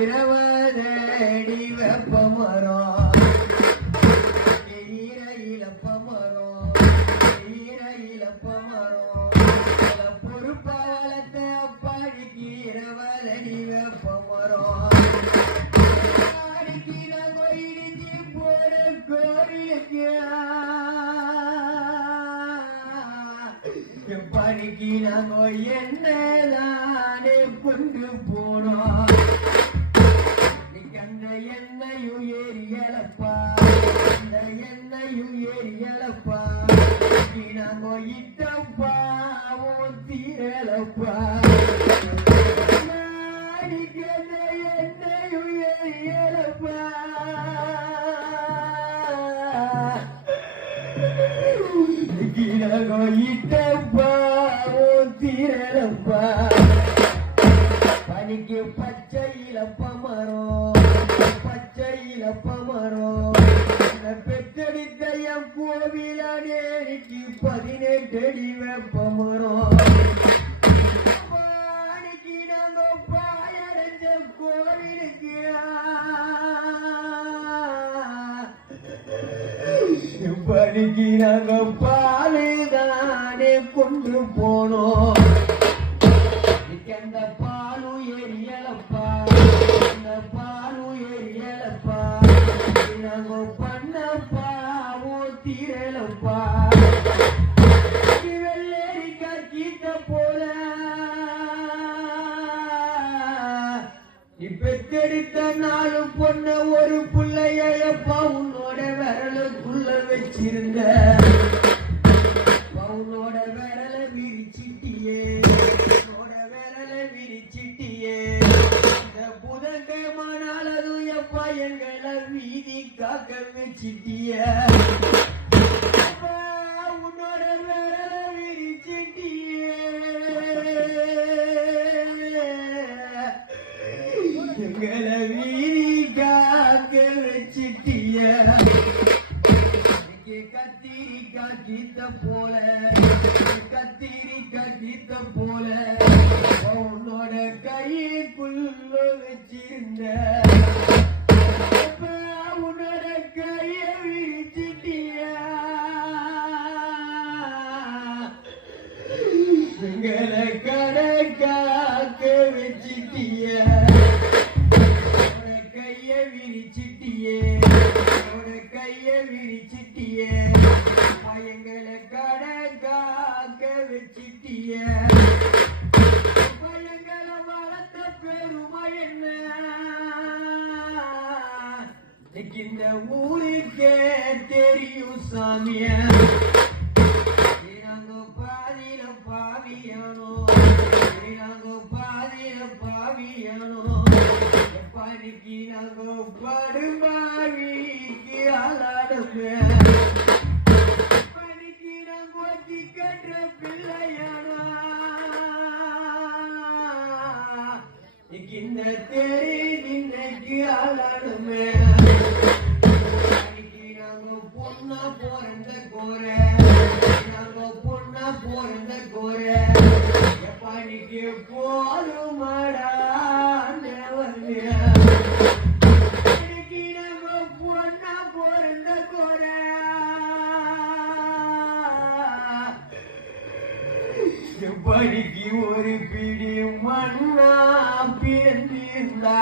இரவதடி வெப்பமரம் இழப்பமரம் பொறுப்பா வளர்த்த அப்பாடிக்கு இரவதடி வெப்பமரம் பணிக்கு நாங்க என்னதானே கொண்டு போனோம் அந்த எண்ணையும் ஏரியலப்பா அந்த எண்ணையும் ஏரியலப்பா நாங்க இட்டப்பாவும் தீரலப்பா எண்ணையும் ஏரியலப்பா இட்டப்பாவும் தீரலப்பா பனிக்கு பச்சை இழப்பமரம் பெற்றெடுத்த என் கோவிலானேக்கு 18 அடி வெப்பமரம் பாணிக்கு நாங்க பாயடைஞ்ச கோவிலுக்கு பணிக்கு நாங்க பாலுதானே கொண்டு போனோம் அந்த பாலும் எரியலப்பா அந்த பாலும் எரியலப்பா நாங்க பண்ணப்பாவும் தீரலப்பா வெள்ளரிக்கா கீத்த போல பெத்தெடுத்த 4 பொண்ண ஒரு பிள்ளையப்பா உன்னோட விரலுக்குள்ள வச்சிருந்த உன்னோட விரல விரிச்சிட்டியே புதங்கமானாலதும் எப்பா எங்களை வீதி காக்க வச்சிட்டிய உன்னோட விரல விரிச்சிட்டியே எங்களை வீதி காக்க வச்சிட்டிய கத்திரிக்கா கீத்த போல உன்னோட கைக்குள்ள வச்சிருந்த உன்னோட கைய விரிச்சிட்டிய எங்களை கணக்காக்க வச்சிட்டிய கைய விரிச்சிட்டியே எங்களை கணக்காக்க வச்சிட்டிய எங்களை வளர்த்த பெருமை என்ன இந்த ஊருக்கே தெரியும் சாமிய நாங்க பாதியில பாவியானோ பணிக்கு நாங்க படுபாவிக்கு ஆளாடுமே பணிக்கு நாங்க ஒத்தி கட்டுற பிள்ளையானா இந்த தெரி இன்னைக்கு ஆளாடுமே பணிக்கு நாங்க பொண்ணா போறந்த கோர பணிக்கு போதுமாடா படிக்கு ஒரு பிடி மண்ணா பிறந்திருந்தா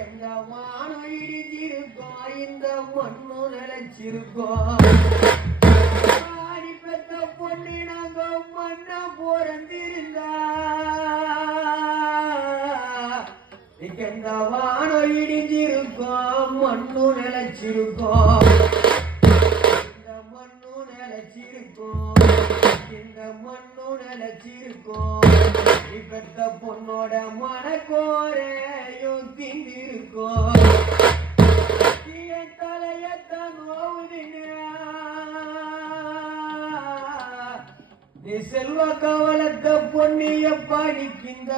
எங்க வானம் இடிஞ்சிருக்கோம் இந்த மண்ணு நினைச்சிருக்கோம் பெத்த பொண்ணு நாங்க மண்ணா பிறந்திருந்தா எங்க வானம் இடிஞ்சிருக்கோம் மண்ணு நினைச்சிருக்கோம் இந்த மண்ணு நினைச்சிருக்கோம் பெத்த பொண்ணோட மனக்கோரையும் திண்டிருக்கோம் தலையத்தான் நீ செல்வ கவலத்த பொண்ணிய படிக்கின்ற